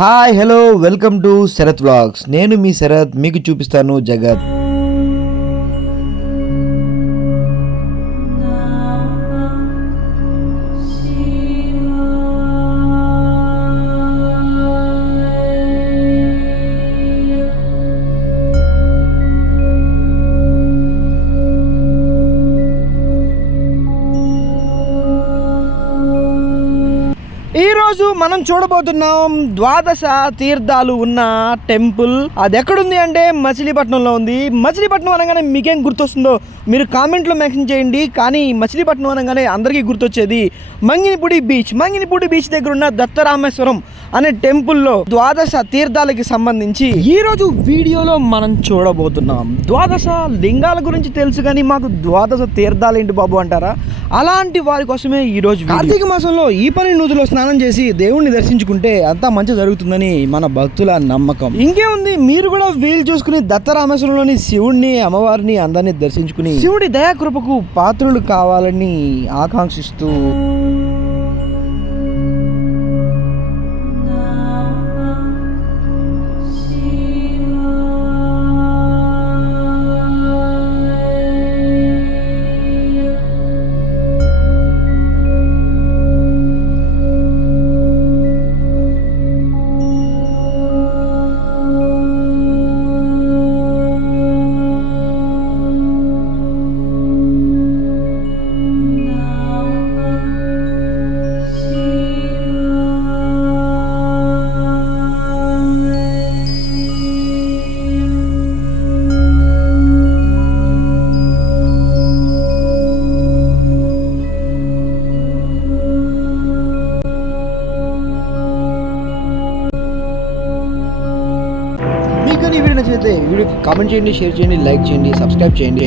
Hi hello welcome to Sharath vlogs. నేను మీ శరత్, మీకు చూపిస్తాను జగత్. ఈరోజు మనం చూడబోతున్నాం ద్వాదశ తీర్థాలు ఉన్న టెంపుల్. అది ఎక్కడుంది అంటే మచిలీపట్నంలో ఉంది. మచిలీపట్నం అనగానే మీకేం గుర్తొస్తుందో మీరు కామెంట్లో మెన్షన్ చేయండి. కానీ మచిలీపట్నం అనగానే అందరికీ గుర్తొచ్చేది మంగినిపూడి బీచ్. మంగినిపూడి బీచ్ దగ్గర ఉన్న దత్తరామేశ్వరం అనే టెంపుల్లో ద్వాదశ తీర్థాలకి సంబంధించి ఈరోజు వీడియోలో మనం చూడబోతున్నాం. ద్వాదశ లింగాల గురించి తెలుసు, కానీ మాకు ద్వాదశ తీర్థాలు ఏంటి బాబు అంటారా? అలాంటి వారి కోసమే ఈరోజు కార్తీక మాసంలో ఈ పని నూతులో స్నానం చేసి దేవుణ్ణి దర్శించుకుంటే అంతా మంచి జరుగుతుందని మన భక్తుల నమ్మకం. ఇంకేముంది, మీరు కూడా వీలు చూసుకుని దత్తరామేశ్వరంలోని శివుడిని, అమ్మవారిని అందరినీ దర్శించుకుని శివుడి దయాకృపకు పాత్రులు కావాలని ఆకాంక్షిస్తూ ఈ వీడియో నచ్చితే వీడియోకి కామెంట్ చేయండి, షేర్ చేయండి, లైక్ చేయండి, సబ్స్క్రైబ్ చేయండి.